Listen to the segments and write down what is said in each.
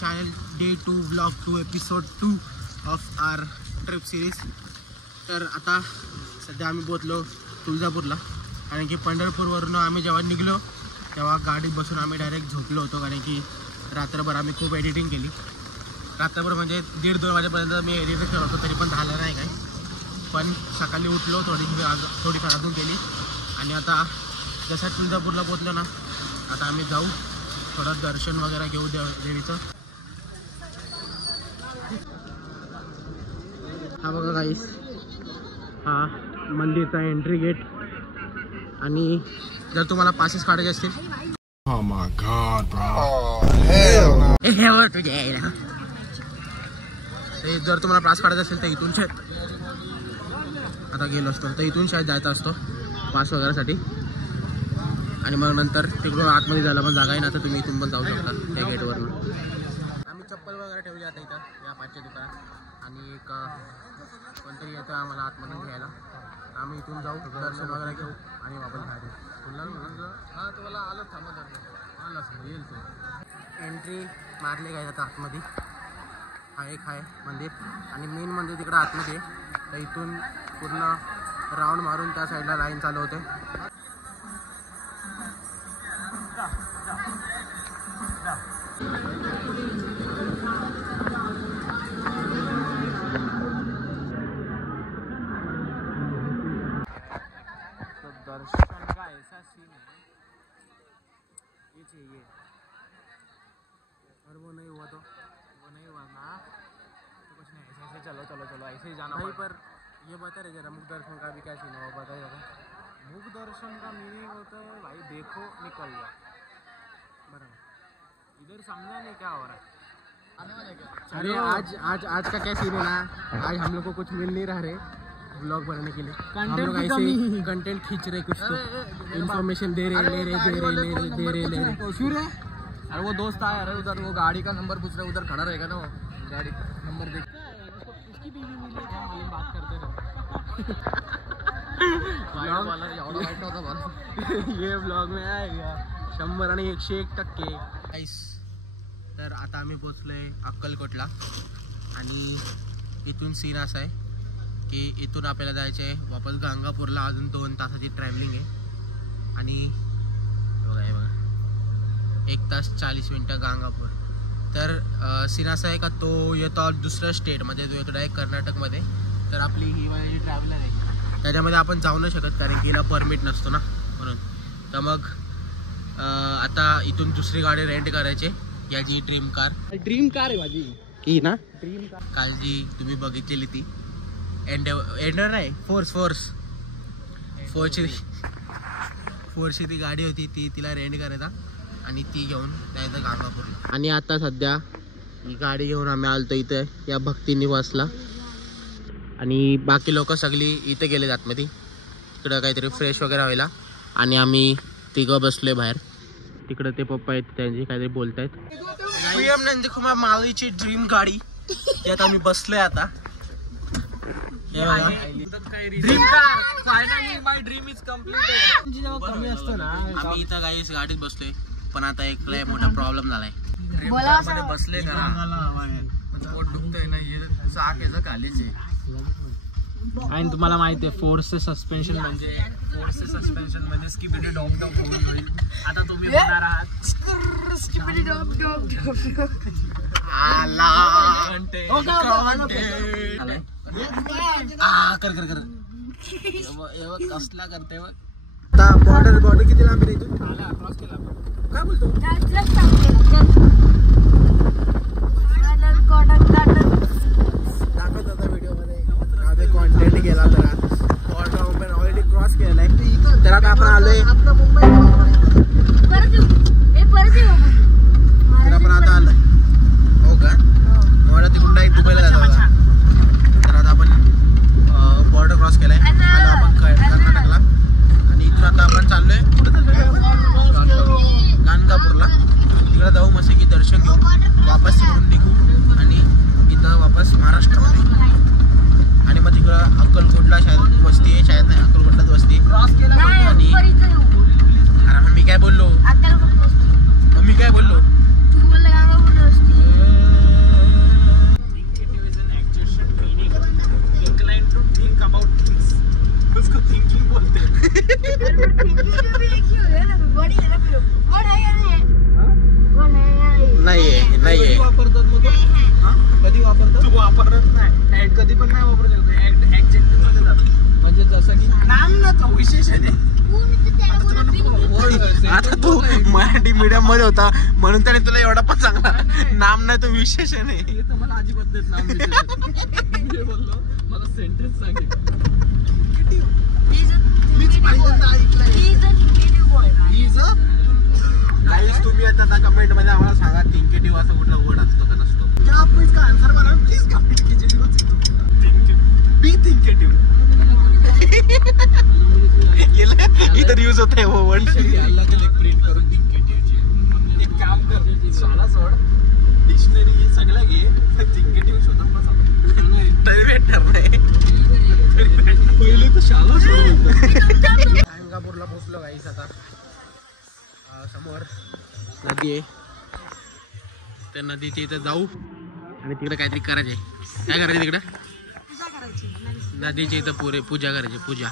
channel, day 2 vlog 2 episode 2 of our trip series. तर आता सध्या आम्ही पोहोचलो तुळजापूरला, कारण की पंढरपूरवरून आम्ही जेव्हा निघलो तेव्हा गाडीत बसून आम्ही डायरेक्ट झोपलो होतो, कारण की रात्रभर आम्ही खूप एडिटिंग केली. रात्रभर म्हणजे 1:30-2 वाजेपर्यंत मी एडिटिंग करत होतो, तरी पण झालं नाही काय. पण सकाळी उठलो, थोडीफार अजून केली. आणि आता जसं तुळजापूरला पोहोचलो ना, आता आम्ही जाऊ थोडं दर्शन वगैरे घेऊ देवीचं. हा बघा गाईस, हा मंदिरचा एंट्री गेट. आणि जर तुम्हाला पासेस काढायचे असतील, Oh my God, bro. जर तुम्हाला पास काढायचा असेल तर इथून शायद आता गेलो असतो, तर इथून शायद जायचा असतो पास वगैरेसाठी. आणि मग नंतर तिकडून आतमध्ये जायला पण जागा आहे ना, तर तुम्ही इथून पण जाऊ शकता त्या गेटवरनं. आम्ही चप्पल वगैरे ठेवली आता इथं या पाचच्या दुकानात. आणि एक कोणतरी येतं आम्हाला आतमधून घ्यायला. आम्ही इथून जाऊ, दर्शन वगैरे घेऊ आणि वापस बाहेर येऊ. हां, तुम्हाला आलं थांबत आलं येईल तू. एंट्री मारली काय आता आतमध्ये. हा एक आहे मंदिर, आणि मेन मंदिर तिकडं आतमध्ये. तर इथून पूर्ण राऊंड मारून त्या साईडला लाईन चालू होते. दर्शन का ऐसा सीन है, ये चाहिए और वो नहीं हुआ तो वो नहीं हुआ ना, तो कुछ नहीं, ऐसे ऐसे चलो चलो चलो ऐसे ही जाना भाई. पर ये बता रहे जरा मुख दर्शन का भी क्या सीन है, वो बताइए जरा. मुख दर्शन का मीनिंग होता है भाई देखो निकल गया, बराबर. इधर समझा नहीं क्या हो रहा है. अरे आज का क्या सीन है ना, आज हम लोग को कुछ मिल नहीं रहा है ब्लॉग बनाने के लिए. हम लोग ऐसे कंटेंट खींच रहे, कुछ तो इन्फॉर्मेशन दे रहे. अरे वो दोस्त आया, अरे उधर वो गाड़ी का नंबर पूछ रहा है, उधर खड़ा रहेगा ना, वो गाड़ी का नंबर देख. उसकी बीवी मिली क्या मालूम, बात करते रहे. ये ब्लॉग में आएगा 100 आणि 101%. तर आता आम्ही पोचलोय अक्कलकोटला. आणि इथून सीन असा आहे की इथून आपल्याला जायचं आहे वापस गाणगापूरला. अजून 2 तासाची ट्रॅव्हलिंग आहे. आणि बघा हे बघा 1 तास 40 मिनटं गाणगापूर. तर सीन असा आहे का तो येतो दुसऱ्या स्टेटमध्ये, तो इकडे आहे कर्नाटकमध्ये. तर आपली ही वाली ट्रॅव्हलर आहे, त्याच्यामध्ये आपण जाऊ नाही शकत, कारण की हिला परमिट नसतो ना, म्हणून. तर मग आता इथून दुसरी गाडी रेंट करायची, याची ड्रीम कार आहे माझी ही ना, ड्रीम कार. काल जी तुम्ही बघितलेली ती एंडर नाही, फोर्सची ती गाडी होती, तिला रेंट करायचा आणि ती घेऊन जायचं गाणगापूरला. आणि आता सध्या ही गाडी घेऊन आम्ही आलतो इथे या भक्ती निवासला. आणि बाकी लोक सगळी इथे गेले आतमध्ये, तिकडं काहीतरी फ्रेश वगैरे व्हायला. आणि आम्ही तिघं बसलोय बाहेर. तिकडं ते पप्पा आहेत, त्यांची काहीतरी बोलतायत. PM नंदकुमार माळीची ड्रीम गाडी यात आम्ही बसलोय आता. Dream car finally, my dream is completed. जेव्हा कमी असतो ना, आम्ही इथं गाईस गाडीत बसलोय, पण आता एक लय मोठा प्रॉब्लेम झालाय. मध्ये बसले का पोट दुखतंय ना, हे चाक याचं खालीच आहे. आणि तुम्हाला माहिती आहे फोर्स सस्पेन्शन म्हणजे स्किपिडी डॉप डॉप होईल. आता तुम्ही होणार आहात स्किपिडी डॉप डॉप कर कसला करते. आता बॉर्डर किती लांब आहे इथून, क्रॉस केला काय बोलतो. दाखवत होता व्हिडिओमध्ये, आम्ही कॉन्टेंट केला. तर बॉर्डर ऑलरेडी क्रॉस केलेला आहे. तर आता आपण आलोय, तर आपण आता आलोय. हो का, मला तिकडून डायरेक्ट दुबईला जायचं बघा. तर आता आपण बॉर्डर क्रॉस केलाय, आलो आपण कर्नाटकला. आणि इथून आता आपण चाललोय गाणगापूरला. तिकडे जाऊ, मस्त की दर्शन घेऊ, वापस तिकडून निघू आणि इथं वापस महाराष्ट्रामध्ये. आणि मग तिकडं अक्कलकोटला शायद वस्ती आहे, शायद नाही अक्कलकोटलाच वस्ती. आणि अरे मी काय बोललो, मी काय बोललो, ऍड कधी पण नाही वापरू शकतो. ऍक्सेंट मध्ये जातो. म्हणजे जसं की नाम ना तो विशेषण आहे. आता तू मराठी मीडियम मध्ये होता म्हणून त्याने तुला एवढा पण चांगला नाम नाही तो विशेषण आहे. हे तर मला अजिबात देत नाम विशेषण. मी बोललो मला सेंटेन्स सांगितलं. गाईस तुम्ही आता कमेंट मध्ये आम्हाला सांगा थिंकेटिव्ह असं कुठला वर्ड असतो का नसतो. आन्सर मला प्लीज कमेंट कीजिए. बी थिंकेटिव्ह इधर यूज होता है वो वर्ड. अलग अलग प्रिंट करून थिंकेटिव्हची. एक काम कर शाळा सोड डिक्शनरी सगळं घे थिंकेटिव्ह शोधत बस. तरी बेटर नाही. पहिले तर शाळा सोड. गांगापूरला पोहोचलो गाईस आता. समोर नदी आहे. त्या नदीच्या इथं जाऊ आणि तिकडे काहीतरी करायचे. काय करायचे तिकडे? नदीच्या इथं पूजा करायची. पूजा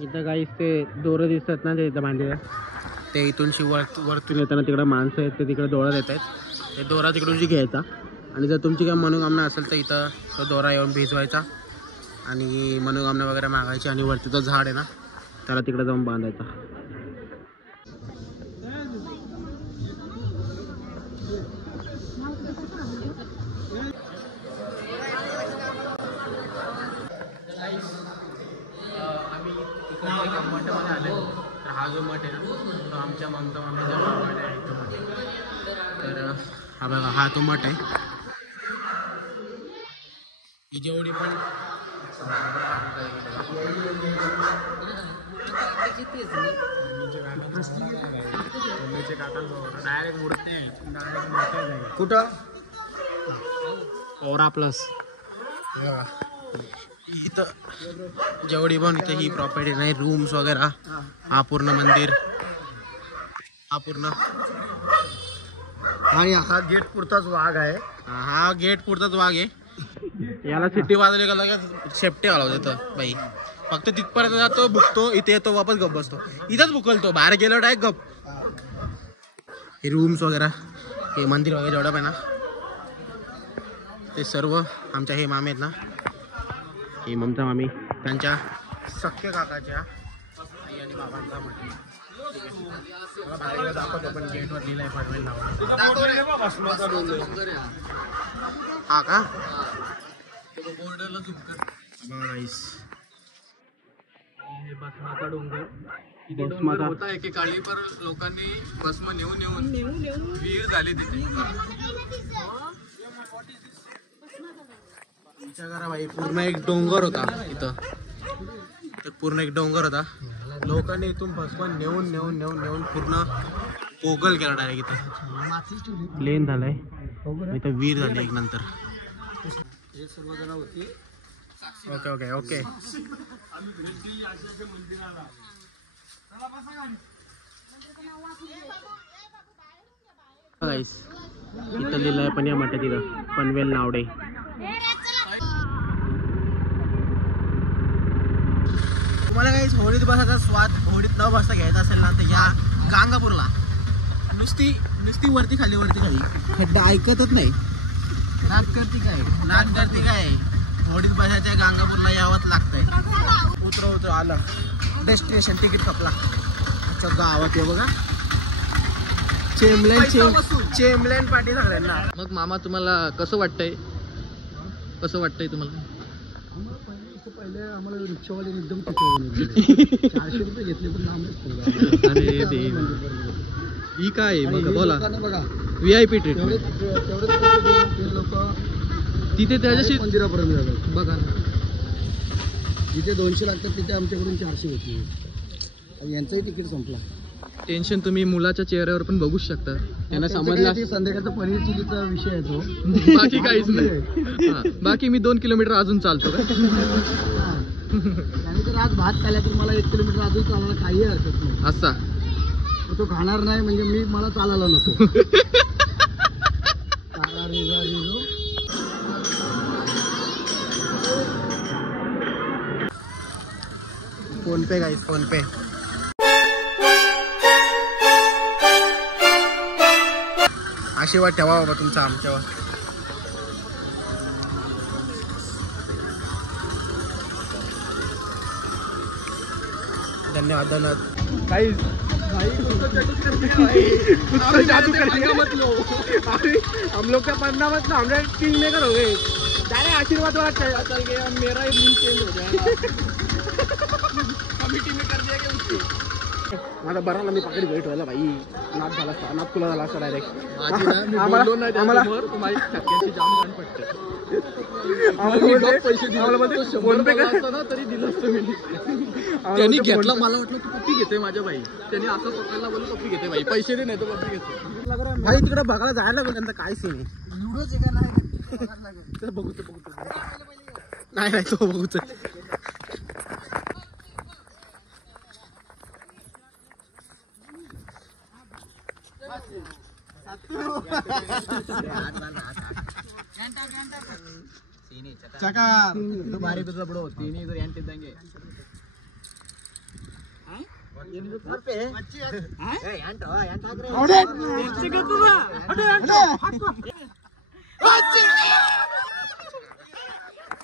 इथं काहीच ते दोरं दिसतात ना ते इथं बांधलेलं ते इथूनशी वरतून येताना तिकडं माणसं आहेत ते तिकडे दोरा देत आहेत. ते दोरा तिकडूनशी घ्यायचा आणि जर तुमची काही मनोकामना असेल तर इथं तो दोरा येऊन भिजवायचा आणि मनोकामना वगैरे मागायची आणि वरती तो झाड आहे ना त्याला तिकडे जाऊन बांधायचा. मठमध्ये आले तर हा जो मठ आहे ना तो आमच्या ममता मामीचा मठ आहे तो मठ. तर हा बघा हा तो मठ आहे. ही जेवढी पण डायरेक्ट उडते कुठं ओरा प्लस इथं जेवढी पण इथं ही प्रॉपर्टी नाही रूम्स वगैरे हा पूर्ण मंदिर हा पूर्ण आणि हा गेट पुरताच वाघ आहे. हा गेट पुरताच वाघ आहे. याला सिटी वाजवली का लगेच शेपटे आला होता बाई. फक्त तिथपर्यंत जातो भुकतो इथे येतो वापस गप बसतो. इथंच भुकलतो बाहेर गेलो डायरेक्ट गप. हे रूम्स वगैरे हे मंदिर वगैरे जेवढं आहे ना ते सर्व आमच्या हे मामे आहेत ना ही ममता मामी त्यांच्या सख्य काकाच्या आई आणि बाबांचा म्हटलं. पण गेटवर लिहिलंय पनवेल नाव. हा का बोर्डरला झुम कर. भस्माचा डोंगर तिथे डोंगर होता एकेकाळी पर लोकांनी भस्म नेऊन विहीर झाली तिथे. भाई पूर्ण एक डोंगर होता इथं. तर पूर्ण एक डोंगर होता. लोकांनी इथून भस्म नेऊन पूर्ण पोगल केला डायरेक्ट. इथं प्लेन झालाय इथं वीर झाली एक नंतर. हे सर्वजण होती. ओके ओके ओके गाईस इथं लिहिलंय पण या मठात तिथं पनवेल नावडे. तुम्हाला काही होळीत बसायचा स्वाद होळीत न बसता घ्यायचा असेल ना तर या गांगापूरला. नुसती वरती खाली खड्डा ऐकतच नाही. नाद करते काय होळीत बसायच्या गांगापूरला यावंच लागतंय. उतरो आलं डेस्टिनेशन तिकीट खपला. अच्छा गावात आहे बघा चेमलेन पाटी सगळ्यांना. मग मामा तुम्हाला कसं वाटतंय तुम्हाला? पहिले आम्हाला रिक्षावाले एकदम 400 रुपये घेतले पण अरे ही काय मग बोला. VIP ट्रीटमेंट लोक तिथे त्याच्याशी मंदिरापर्यंत जातात बघा. जिथे 200 लागतात तिथे आमच्याकडून 400 घेतले आणि यांचंही तिकीट संपला. टेन्शन तुम्ही मुलाच्या चेहऱ्यावर पण बघू शकता. त्यांना समजला संध्याकाळचा पनीर चिलीचा विषय आहे तो. बाकी काहीच नाही. बाकी मी 2 किलोमीटर अजून चालतो का. आणि जर आज भात खाल्ला तर मला 1 किलोमीटर अजून चालायला काही हरकत नाही. असा तो खाणार नाही म्हणजे मला चालायला नको. फोन पे गाईस फोन पे. आशीर्वाद ठेवा बाबा तुमचा आमच्यावर. धन्यवाद धन्यवाद. काही जादू करेगा मत लो. हम लोग का पन्ना मत ना, हम लोग किंग मेकर हो गए. डायरेक्ट आशीर्वाद वाला चल गया. मेरा ही मीम चेंज हो जाएगा. कमिटी में कर दिया गया उसको. माझा बरा मी पकडी भेट व्हायला भाई. नाच झाला असता, नाच तुला झाला असता डायरेक्ट. तुम्हारी छक्क्याची जाम गाण पडते. पैसे दिले तरी दिलं असतं मी. त्यांनी घेतला, मला वाटलं तू पप्पी घेते माझ्या भाई. त्यांनी असं पकडला, बोलू पप्पी घेते भाई. पैसे दे नाही तर पप्पी घेते. भाई तिकडे बघायला जायला लागेल त्यांचा काय सीन आहे. लुडोच आहे का नाही बघू नाही तो बघूच. भारी तुझा बडो तीन इधर यांटे देंगे.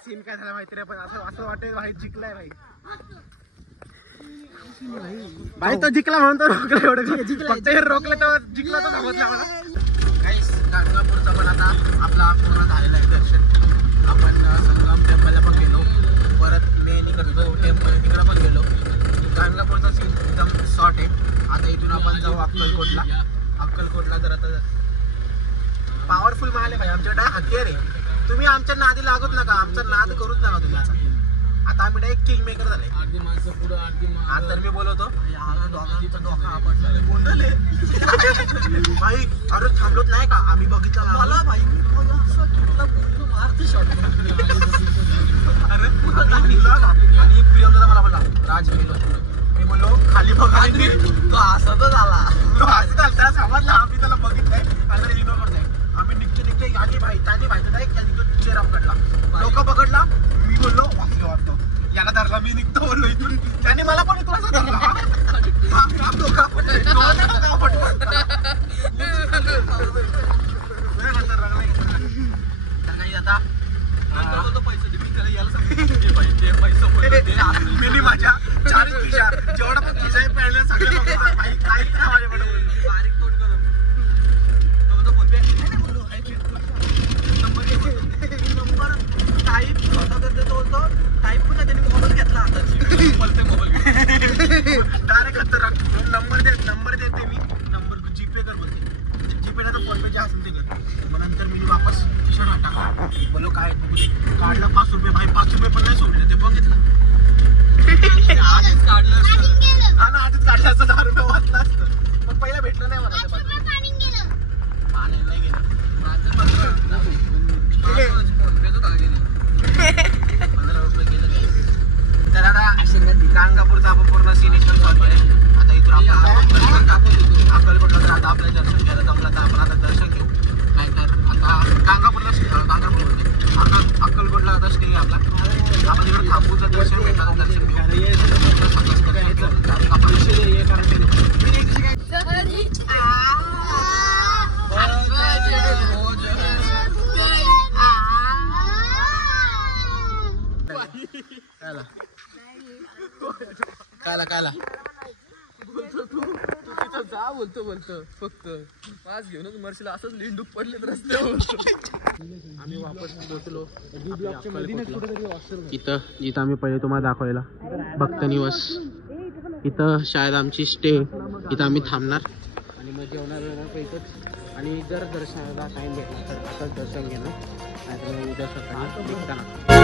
सीन काय झाला माहिती नाही, पण असं वाटतं भाई जिंकलाय भाई. भाई तो जिंकला म्हणून तो रोखला. एवढं फक्त हे रोखलं तर जिंकला तर समजला मला. गाईस गाणगापूरचा पण आता आपला पूर्ण झालेला आहे दर्शन. आपण संगम टेम्पलला पण गेलो, परत मेन इकडं टेम्पल तिकडं पण गेलो. गाणगापूरचा सीन एकदम शॉर्ट आहे. आता इथून आपण जाऊ अक्कलकोटला. अक्कलकोटला तर आता पॉवरफुल महाल आहे भाई, आमच्याकडे हत्यार आहे. तुम्ही आमच्या नादी लागत नका, आमचा नाद करूच नका तुम्ही. आता आम्ही डायरेक्ट किंग मेकर झाले. आज तर मी बोलवतो भाई. अरे थांबलोच नाही का आम्ही बघितलं मला भाई. आणि प्रियम मला बोला राज मी बोललो खाली बघा. तो असं तर झाला, तो असं झाला त्याला समजला. आम्ही त्याला बघितलंय आणि इग्नोर करतोय. आम्ही निघते गाडी भाई तानी भाई चेअर अप काढला. लोक पकडला. मी बोललो वाटतो याला धरला. मी निघतो बोललो इथून. त्याने मला पण इथून असं धरला. मी माझ्या चार खिशा जेवढा पण खिशा पॅनल सगळं भाई काही नाही माझ्याकडे. नंबर देते मी. नंबर जीपे कर बोलते. जीपे ना तर फोन पे असेल ते कर. मग नंतर मी वापस खिशात टाकला. बोलो काय काढला 5 रुपये भाई. 5 रुपये पण नाही सोडले, ते पण घेतला. आधीच काढलं असतं. हा ना, आधीच काढलं असतं 10 रुपये वाचलं असतं. पण पहिला भेटलं नाही मला ते 5 रुपये. पाणी नाही गेलं माझं. 15 रुपये गेलं. तर आता गाणगापूरचा आपण पूर्ण सिनेश्वर सॉल्व केलं. आता इथून आपण अक्कलकोटला तर आता आपलं दर्शन घ्यायला जमलं तर आपण आता दर्शन घेऊ. नाहीतर आता गाणगापूरला अक्कलकोटला आता स्टे आहे आपला. आपण इकडे थांबूचं दर्शन भेटलं तर दर्शन घेऊ. कायला तू जा बोलतो फक्त पास घेऊनच मरशील. असंच लिंडूक पडले रस्त्यावर. आम्ही वापस पोहोचलो इथं जिथं आम्ही पहिले तुम्हाला दाखवायला भक्त निवास. इथं शाळेत आमची स्टे. इथं आम्ही थांबणार आणि मग जेवणार इथंच. आणि जर दर्शनाला टाईम भेटला तर असंच दर्शन घेणार. नाहीतर उद्या सकाळी निघताना